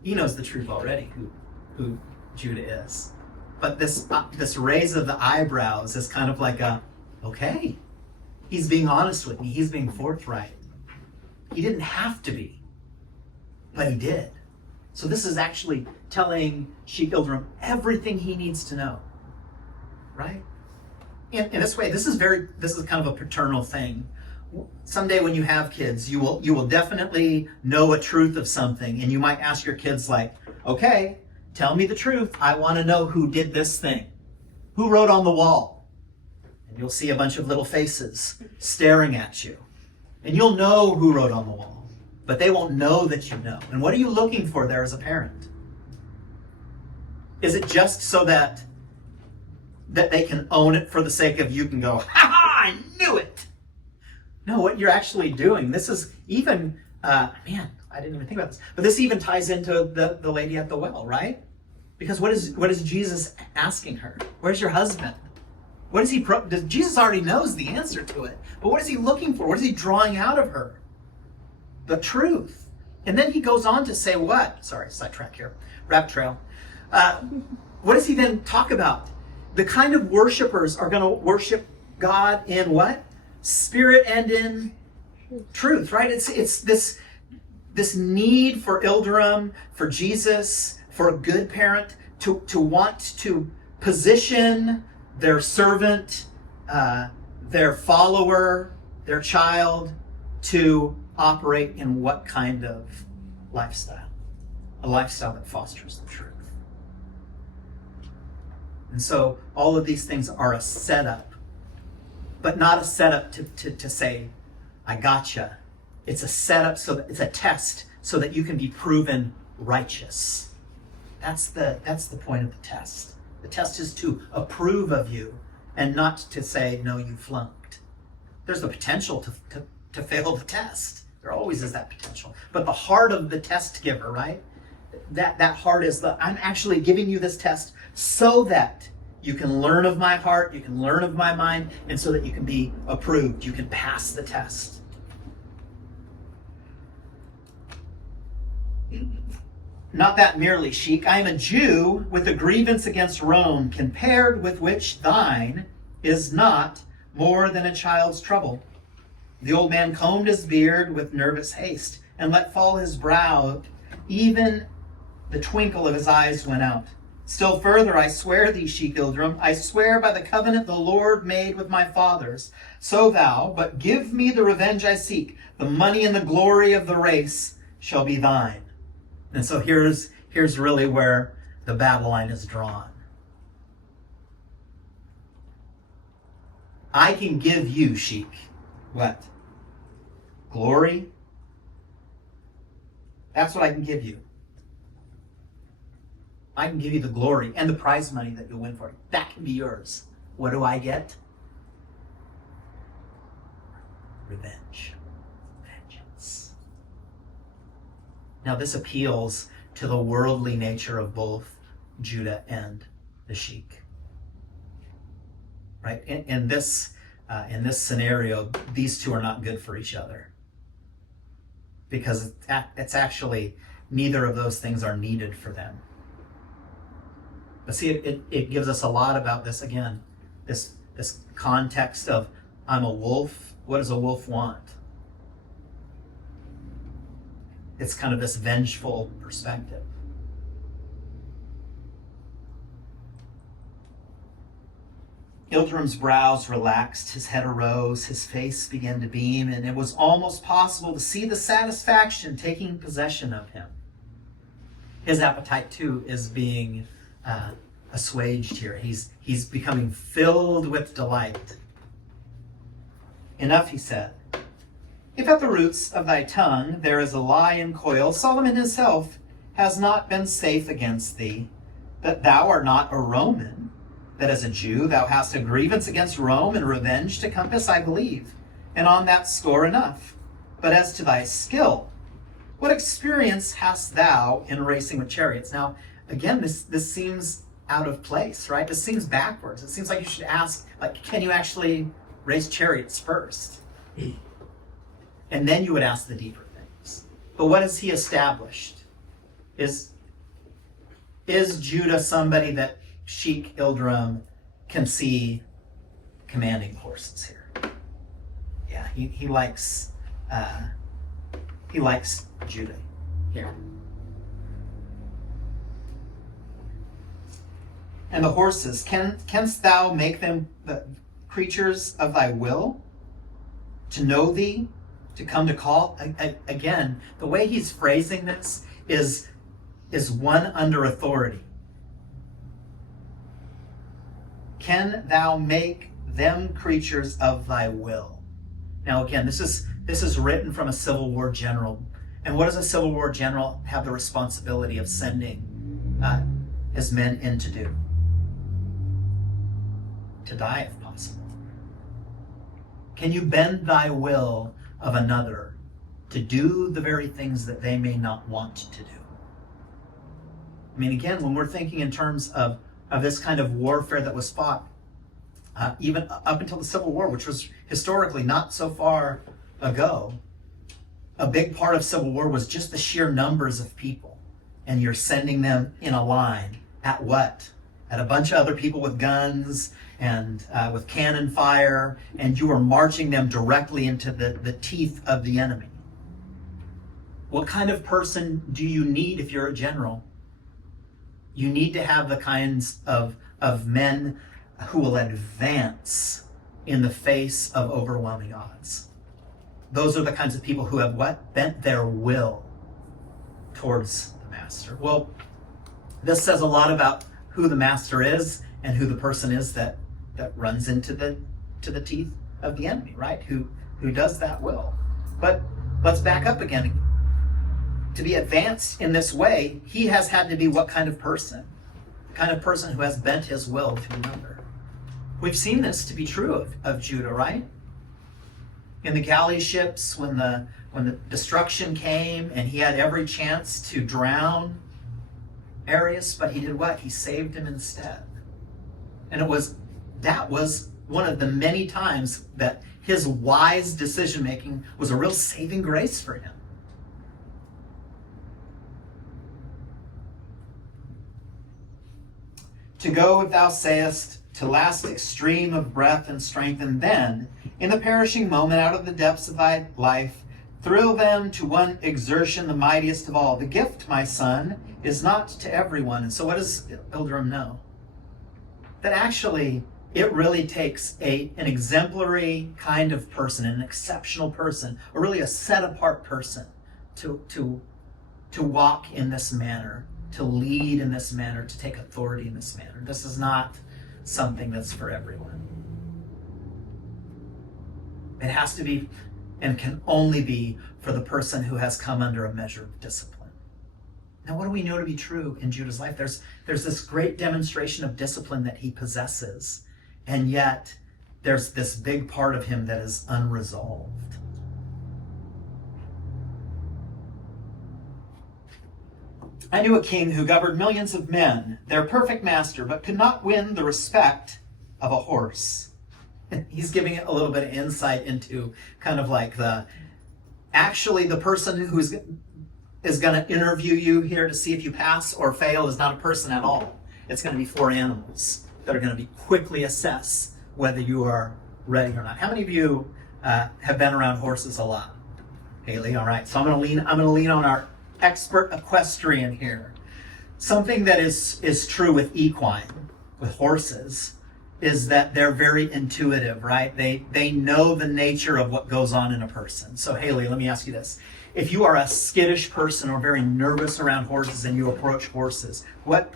He knows the truth already, who Judah is. But this raise of the eyebrows is kind of like okay, he's being honest with me. He's being forthright. He didn't have to be, but he did. So this is actually telling Sheik Ilderim everything he needs to know, right? In this way, this is kind of a paternal thing. Someday when you have kids, you will definitely know a truth of something, and you might ask your kids like, okay, tell me the truth. I want to know who did this thing. Who wrote on the wall? And you'll see a bunch of little faces staring at you. And you'll know who wrote on the wall, but they won't know that you know. And what are you looking for there as a parent? Is it just so that they can own it for the sake of you can go, ha ha, I knew it? No, what you're actually doing, this is even, I didn't even think about this, but this even ties into the lady at the well, right? Because what is Jesus asking her? Where's your husband? What is Jesus already knows the answer to it, but what is he looking for? What is he drawing out of her? The truth. And then he goes on to say what? Sorry, sidetrack here. Rabbit trail. What does he then talk about? The kind of worshipers are going to worship God in what? Spirit and in truth, right? It's this need for Ilderim, for Jesus, for a good parent to want to position their servant, their follower, their child to operate in what kind of lifestyle? A lifestyle that fosters the truth. And so all of these things are a setup, but not a setup to say, I gotcha. It's a setup, so that it's a test so that you can be proven righteous. That's the point of the test. The test is to approve of you and not to say, no, you flunked. There's the potential to fail the test. There always is that potential. But the heart of the test giver, right? That heart is I'm actually giving you this test so that you can learn of my heart, you can learn of my mind, and so that you can be approved. You can pass the test. Not that merely, Sheik. I am a Jew with a grievance against Rome, compared with which thine is not more than a child's trouble. The old man combed his beard with nervous haste and let fall his brow. Even the twinkle of his eyes went out. Still further, I swear thee, Sheik Ilderim, I swear by the covenant the Lord made with my fathers, so thou, but give me the revenge I seek, the money and the glory of the race shall be thine. And so here's really where the battle line is drawn. I can give you, Sheik, what? Glory? That's what I can give you. I can give you the glory and the prize money that you'll win for it. That can be yours. What do I get? Revenge. Vengeance. Now this appeals to the worldly nature of both Judah and the Sheik. Right? In this scenario, these two are not good for each other. Because it's actually, neither of those things are needed for them. But see, it gives us a lot about this again, this context of I'm a wolf. What does a wolf want? It's kind of this vengeful perspective. Ilderim's brows relaxed, his head arose, his face began to beam, and it was almost possible to see the satisfaction taking possession of him. His appetite, too, is being assuaged here. He's becoming filled with delight. Enough, he said. If at the roots of thy tongue there is a lion coiled, Solomon himself has not been safe against thee, that thou art not a Roman, that as a Jew thou hast a grievance against Rome and revenge to compass, I believe, and on that score enough. But as to thy skill, what experience hast thou in racing with chariots? Now, again, this seems out of place, right? This seems backwards. It seems like you should ask, like, can you actually race chariots first? And then you would ask the deeper things. But what has he established? Is Judah somebody that Sheik Ilderim can see commanding horses here? Yeah, he likes Judah here. And the horses, canst thou make them the creatures of thy will, to know thee, to come to call? Again, the way he's phrasing this is one under authority. Can thou make them creatures of thy will? Now again, this is written from a Civil War general. And what does a Civil War general have the responsibility of sending his men in to do? To die if possible. Can you bend thy will of another to do the very things that they may not want to do? I mean, again, when we're thinking in terms of this kind of warfare that was fought, even up until the Civil War, which was historically not so far ago, a big part of Civil War was just the sheer numbers of people. And you're sending them in a line at what? At a bunch of other people with guns and with cannon fire, and you are marching them directly into the teeth of the enemy. What kind of person do you need if you're a general? You need to have the kinds of men who will advance in the face of overwhelming odds. Those are the kinds of people who have what? Bent their will towards the master. Well, this says a lot about who the master is and who the person is that runs into the teeth of the enemy, right? Who does that will. But let's back up again. To be advanced in this way, he has had to be what kind of person? The kind of person who has bent his will to another. We've seen this to be true of Judah, right? In the galley ships, when the destruction came and he had every chance to drown Arius, but he did what? He saved him instead. And that was one of the many times that his wise decision making was a real saving grace for him. To go, if thou sayest, to last extreme of breath and strength, and then, in the perishing moment, out of the depths of thy life, thrill them to one exertion, the mightiest of all. The gift, my son, is not to everyone. And so what does Ilderim know? That actually, it really takes an exemplary kind of person, an exceptional person, or really a set-apart person to walk in this manner, to lead in this manner, to take authority in this manner. This is not something that's for everyone. It has to be and can only be for the person who has come under a measure of discipline. Now, what do we know to be true in Judah's life? There's this great demonstration of discipline that he possesses, and yet there's this big part of him that is unresolved. I knew a king who governed millions of men, their perfect master, but could not win the respect of a horse. He's giving it a little bit of insight into kind of like the person who is going to interview you here to see if you pass or fail is not a person at all. It's going to be 4 animals that are going to be quickly assess whether you are ready or not. How many of you have been around horses a lot? Haley, all right. So I'm going to lean on our expert equestrian here. Something that is true with equine, with horses, is that they're very intuitive, right? They know the nature of what goes on in a person. So Haley, let me ask you this. If you are a skittish person or very nervous around horses and you approach horses, what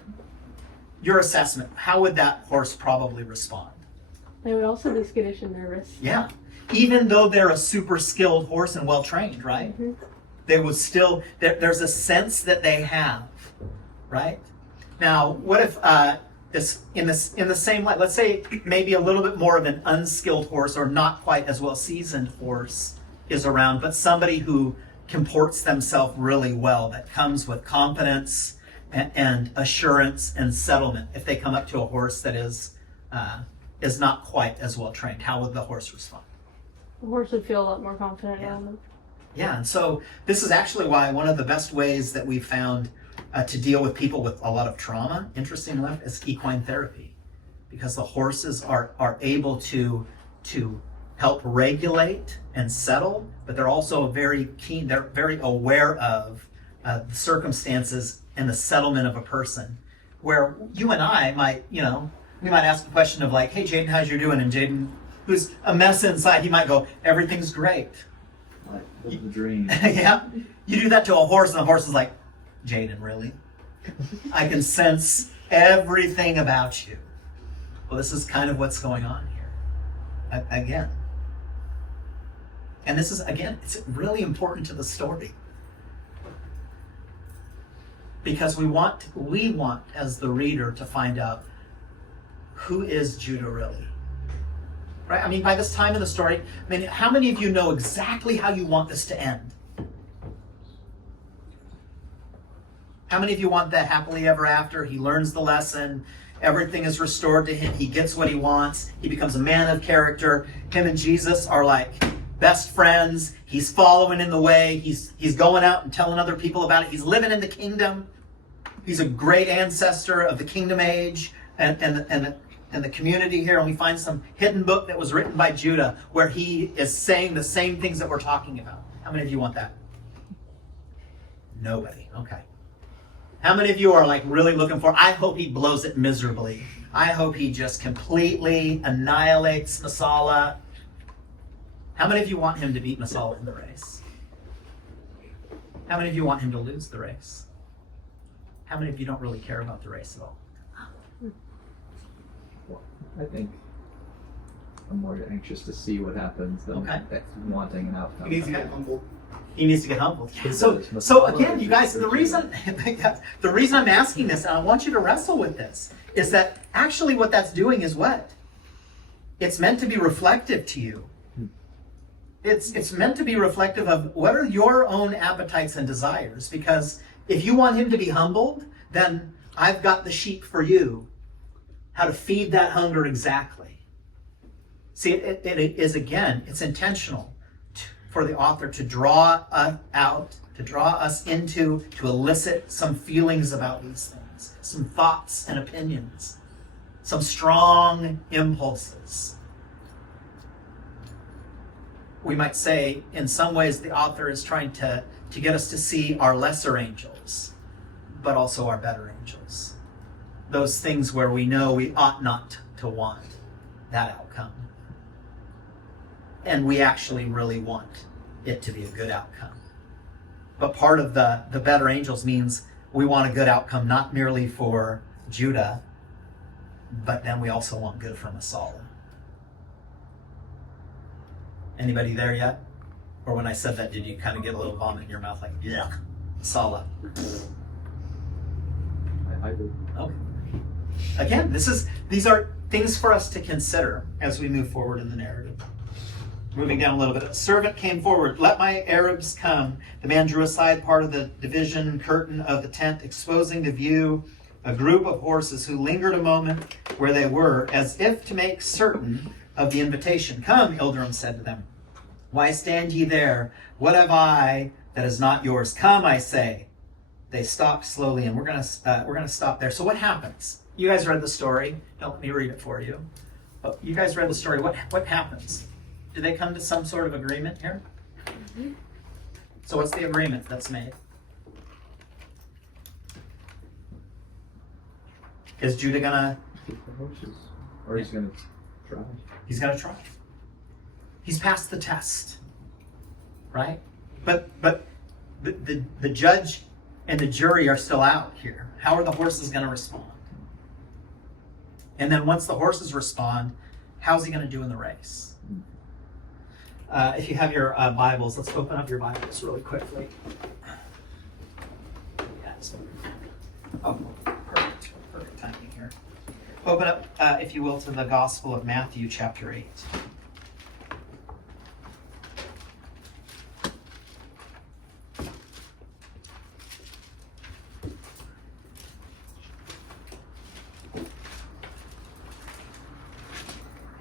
your assessment, how would that horse probably respond? They would also be skittish and nervous. Yeah. Even though they're a super skilled horse and well trained, right? Mm-hmm. They would still, there's a sense that they have, right? Now, what if in the same light, let's say maybe a little bit more of an unskilled horse or not quite as well seasoned horse is around, but somebody who comports themselves really well, that comes with confidence and assurance and settlement. If they come up to a horse that is not quite as well trained, how would the horse respond? The horse would feel a lot more confident Yeah. around them. Yeah, and so this is actually why one of the best ways that we've found to deal with people with a lot of trauma, interesting enough, is equine therapy, because the horses are able to help regulate and settle, but they're also very keen, they're very aware of the circumstances and the settlement of a person. Where you and I might, we might ask a question of like, hey, Jaden, how's you doing? And Jaden, who's a mess inside, he might go, everything's great. Like, living the dream. Yeah. You do that to a horse, and the horse is like, Jaden, really? I can sense everything about you. Well, this is kind of what's going on here. Again. And this is, again, it's really important to the story. Because we want, as the reader, to find out, who is Judah really? Right? I mean, by this time in the story, how many of you know exactly how you want this to end? How many of you want that happily ever after? He learns the lesson. Everything is restored to him. He gets what he wants. He becomes a man of character. Him and Jesus are like best friends. He's following in the way. He's going out and telling other people about it. He's living in the kingdom. He's a great ancestor of the kingdom age and the community here. And we find some hidden book that was written by Judah where he is saying the same things that we're talking about. How many of you want that? Nobody. Okay. How many of you are like really looking for, I hope he blows it miserably. I hope he just completely annihilates Masala. How many of you want him to beat Masala in the race? How many of you want him to lose the race? How many of you don't really care about the race at all? Well, I think I'm more anxious to see what happens than wanting an outcome. He needs to get humbled. He needs to get humbled. So again, you guys, the reason I'm asking this, and I want you to wrestle with this, is that actually what that's doing is what? It's meant to be reflective to you. It's meant to be reflective of what are your own appetites and desires. Because if you want him to be humbled, then I've got the sheep for you. How to feed that hunger exactly. See, it is, again, it's intentional for the author to draw us into, to elicit some feelings about these things, some thoughts and opinions, some strong impulses. We might say, in some ways, the author is trying to get us to see our lesser angels, but also our better angels. Those things where we know we ought not to want that outcome. And we actually really want it to be a good outcome. But part of the better angels means we want a good outcome not merely for Judah, but then we also want good for Masala. Anybody there yet? Or when I said that, did you kind of get a little vomit in your mouth like, yuck, Masala? I do. Okay. Again, these are things for us to consider as we move forward in the narrative. Moving down a little bit. A servant came forward. Let my Arabs come. The man drew aside part of the division curtain of the tent, exposing to view a group of horses who lingered a moment where they were, as if to make certain of the invitation. Come, Ilderim said to them. Why stand ye there? What have I that is not yours? Come, I say. They stopped slowly, and we're gonna stop there. So what happens? You guys read the story. Don't let me read it for you. But you guys read the story. What happens? Do they come to some sort of agreement here? Mm-hmm. So what's the agreement that's made? Is Judah gonna... Keep the horses. Or he's going to try. He's got to try. He's passed the test, right? But the judge and the jury are still out here. How are the horses going to respond? And then once the horses respond, how's he going to do in the race? If you have your Bibles, let's open up your Bibles really quickly. Yes. Oh, perfect timing here. Open up, if you will, to the Gospel of Matthew, chapter 8.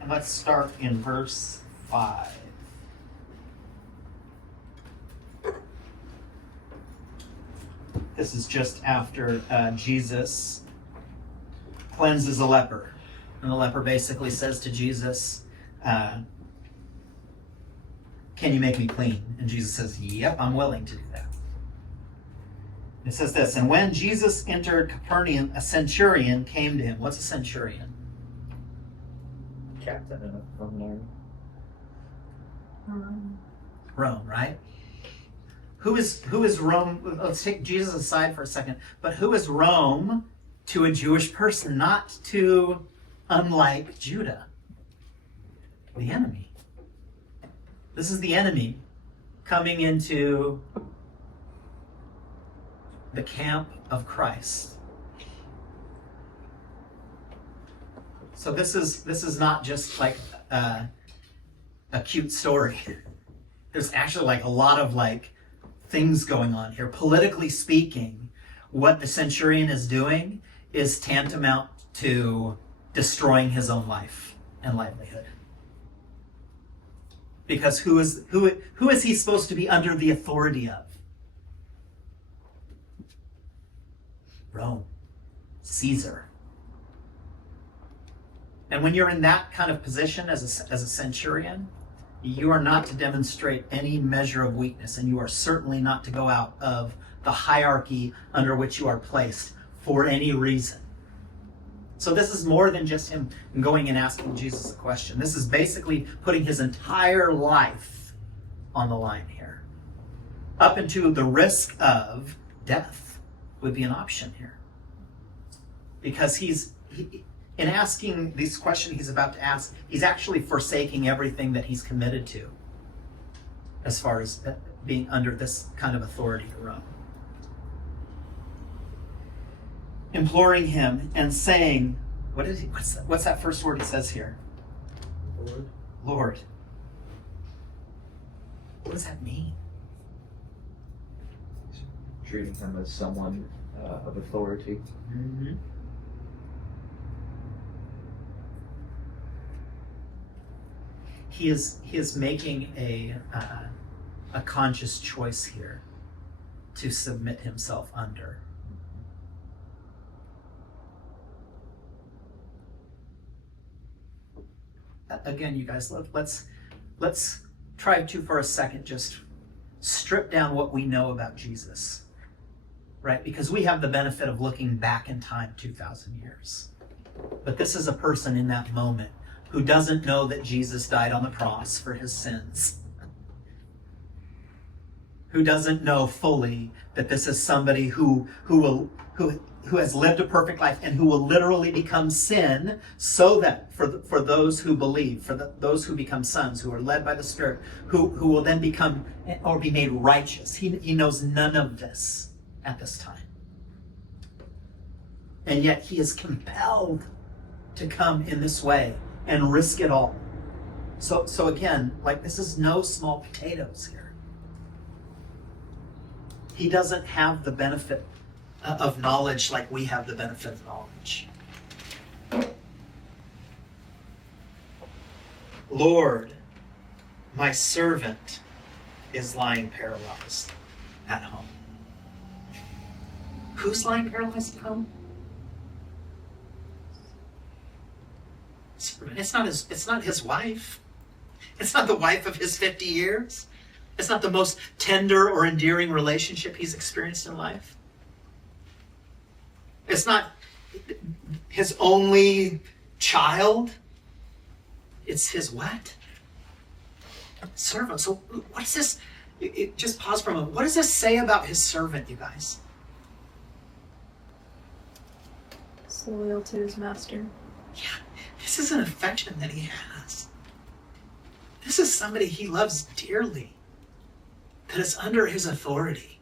And let's start in verse 5. This is just after Jesus cleanses a leper. And the leper basically says to Jesus, can you make me clean? And Jesus says, yep, I'm willing to do that. It says this, and when Jesus entered Capernaum, a centurion came to him. What's a centurion? Captain in a Roman army. Rome, right? Who is Rome? Let's take Jesus aside for a second. But who is Rome to a Jewish person? Not to, unlike Judah, the enemy. This is the enemy coming into the camp of Christ. So this is not just like a cute story. There's actually like a lot of like things going on here. Politically speaking, what the centurion is doing is tantamount to destroying his own life and livelihood. Because who is he supposed to be under the authority of? Rome, Caesar. And when you're in that kind of position as a centurion, you are not to demonstrate any measure of weakness, and you are certainly not to go out of the hierarchy under which you are placed for any reason. So this is more than just him going and asking Jesus a question. This is basically putting his entire life on the line here. Up into the risk of death would be an option here. Because in asking this question he's about to ask, he's actually forsaking everything that he's committed to as far as being under this kind of authority of Rome. Imploring him and saying, what's that first word he says here? Lord. Lord. What does that mean? Treating him as someone of authority. Mm-hmm. He is making a conscious choice here to submit himself under. Again, you guys, let's try to, for a second, just strip down what we know about Jesus, right? Because we have the benefit of looking back in time 2,000 years. But this is a person in that moment who doesn't know that Jesus died on the cross for his sins. Who doesn't know fully that this is somebody who has lived a perfect life and who will literally become sin, so that for those who believe, those who become sons, who are led by the Spirit, who will then become or be made righteous. He knows none of this at this time. And yet he is compelled to come in this way and risk it all. So again, like, this is no small potatoes here. He doesn't have the benefit of knowledge like we have the benefit of knowledge. Lord, my servant is lying paralyzed at home. Who's lying paralyzed at home? It's not his wife. It's not the wife of his 50 years. It's not the most tender or endearing relationship he's experienced in life. It's not his only child. It's his what? Servant. So what is this? Just pause for a moment. What does this say about his servant, you guys? He's loyal to his master. Yeah, this is an affection that he has. This is somebody he loves dearly, that is under his authority.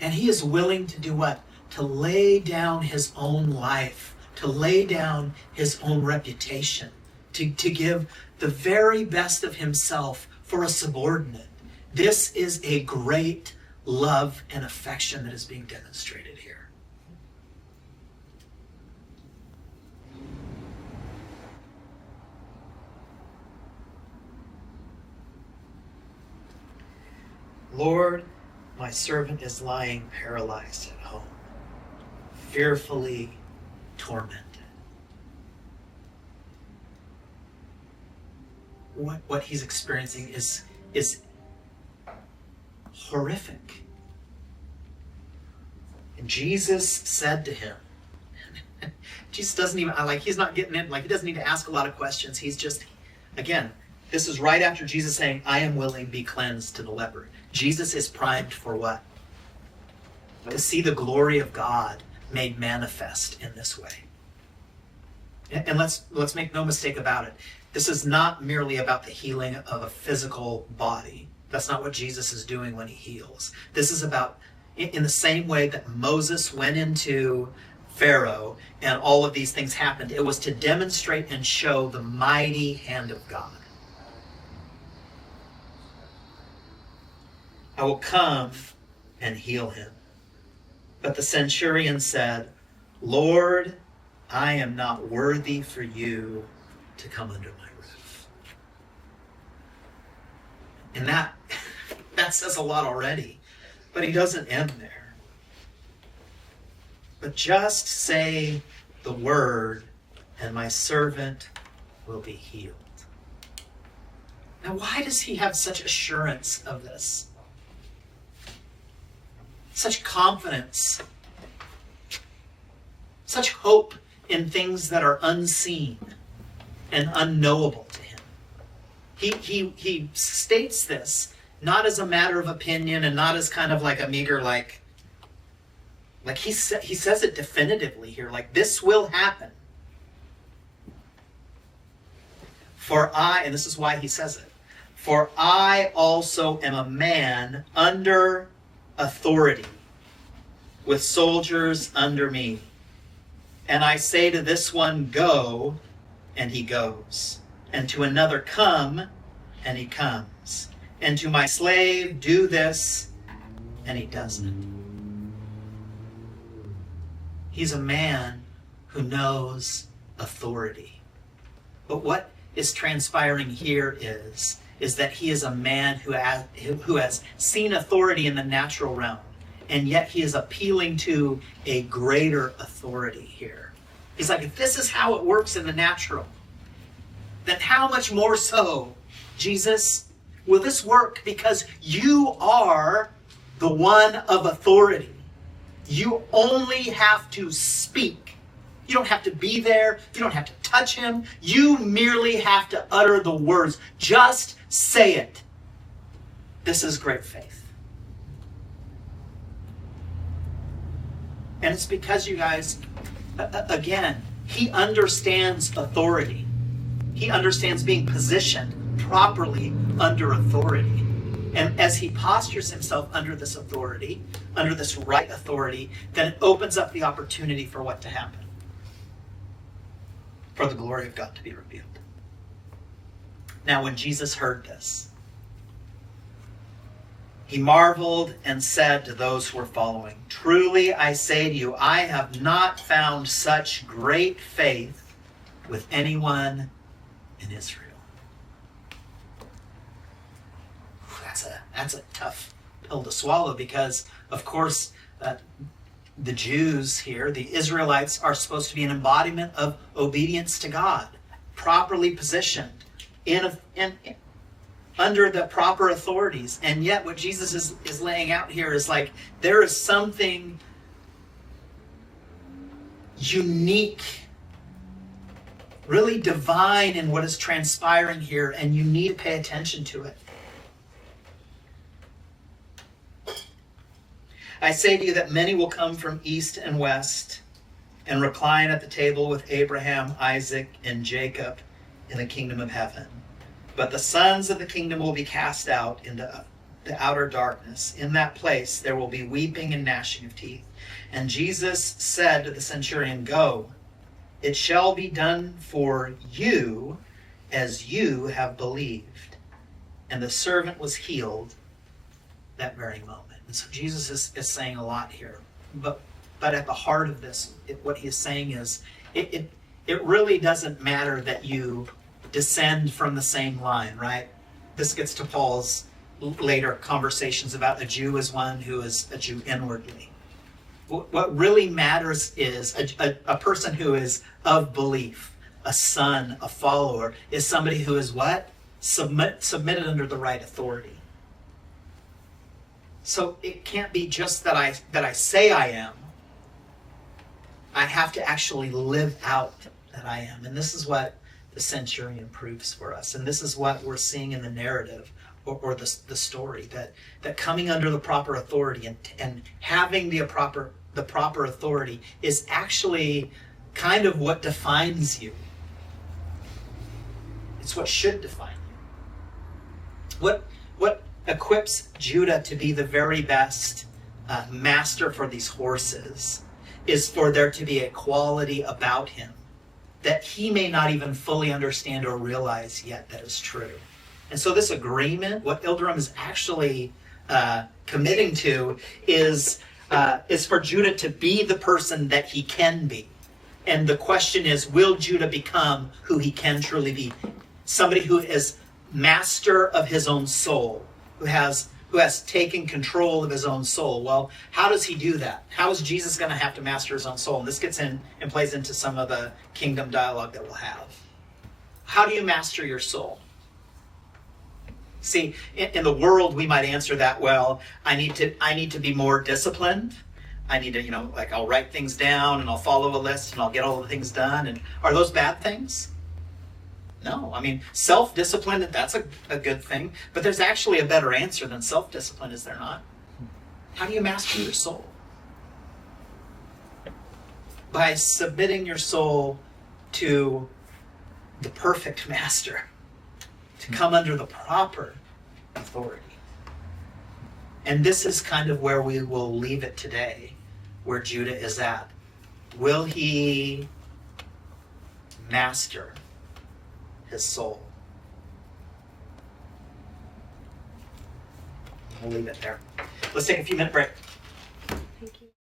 And he is willing to do what? To lay down his own life, to lay down his own reputation, to give the very best of himself for a subordinate. This is a great love and affection that is being demonstrated here. Lord, my servant is lying paralyzed at home, fearfully tormented. What he's experiencing is horrific. And Jesus said to him, Jesus doesn't even, he's not getting in, he doesn't need to ask a lot of questions. He's just, again, this is right after Jesus saying, I am willing, be cleansed to the leper. Jesus is primed for what? To see the glory of God made manifest in this way. And let's make no mistake about it. This is not merely about the healing of a physical body. That's not what Jesus is doing when he heals. This is about, in the same way that Moses went into Pharaoh and all of these things happened, it was to demonstrate and show the mighty hand of God. I will come and heal him. But the centurion said, Lord, I am not worthy for you to come under my roof. And that says a lot already. But he doesn't end there. But just say the word, and my servant will be healed. Now, why does he have such assurance of this? Such confidence, such hope in things that are unseen and unknowable to him. He states this not as a matter of opinion and not as kind of like a meager he says it definitively here, this will happen. For I, and this is why he says it, for I also am a man under authority, with soldiers under me. And I say to this one, go, and he goes. And to another, come, and he comes. And to my slave, do this, and he does it. He's a man who knows authority. But what is transpiring here is that he is a man who has seen authority in the natural realm, and yet he is appealing to a greater authority here. He's like, if this is how it works in the natural, then how much more so, Jesus, will this work? Because you are the one of authority. You only have to speak. You don't have to be there. You don't have to touch him. You merely have to utter the words. Just say it. This is great faith. And it's because, you guys, again, he understands authority. He understands being positioned properly under authority. And as he postures himself under this authority, under this right authority, then it opens up the opportunity for what to happen? For the glory of God to be revealed. Now, when Jesus heard this, he marveled and said to those who were following, truly I say to you, I have not found such great faith with anyone in Israel. That's a tough pill to swallow because, of course, the Jews here, the Israelites, are supposed to be an embodiment of obedience to God, properly positioned under the proper authorities. And yet what Jesus is laying out here is there is something unique really divine in what is transpiring here, and you need to pay attention to it. I say to you that many will come from east and west and recline at the table with Abraham, Isaac, and Jacob in the kingdom of heaven. But the sons of the kingdom will be cast out into the outer darkness. In that place there will be weeping and gnashing of teeth. And Jesus said to the centurion, "Go, it shall be done for you as you have believed." And the servant was healed that very moment. And so Jesus is saying a lot here. But at the heart of this, what he is saying is, it really doesn't matter that you descend from the same line, right? This gets to Paul's later conversations about a Jew as one who is a Jew inwardly. What really matters is a person who is of belief, a son, a follower, is somebody who is what? Submitted under the right authority. So it can't be just that I say I am. I have to actually live out that I am. And this is what the centurion proves for us. And this is what we're seeing in the narrative or the story, that coming under the proper authority and having the proper authority is actually kind of what defines you. It's what should define you. What equips Judah to be the very best master for these horses is for there to be a quality about him that he may not even fully understand or realize yet that is true. And so this agreement, what Ilderim is actually committing to is for Judah to be the person that he can be. And the question is, will Judah become who he can truly be? Somebody who is master of his own soul, who has taken control of his own soul. Well, how does he do that? How is Jesus going to have to master his own soul? And this gets in and plays into some of the kingdom dialogue that we'll have. How do you master your soul? See, in the world, we might answer that, well, I need to be more disciplined. I need to, I'll write things down and I'll follow a list and I'll get all the things done. And are those bad things? No. I mean, self-discipline, that's a good thing. But there's actually a better answer than self-discipline, is there not? How do you master your soul? By submitting your soul to the perfect master, to come under the proper authority. And this is kind of where we will leave it today, where Judah is at. Will he master his soul? We'll leave it there. Let's take a few minute break. Thank you.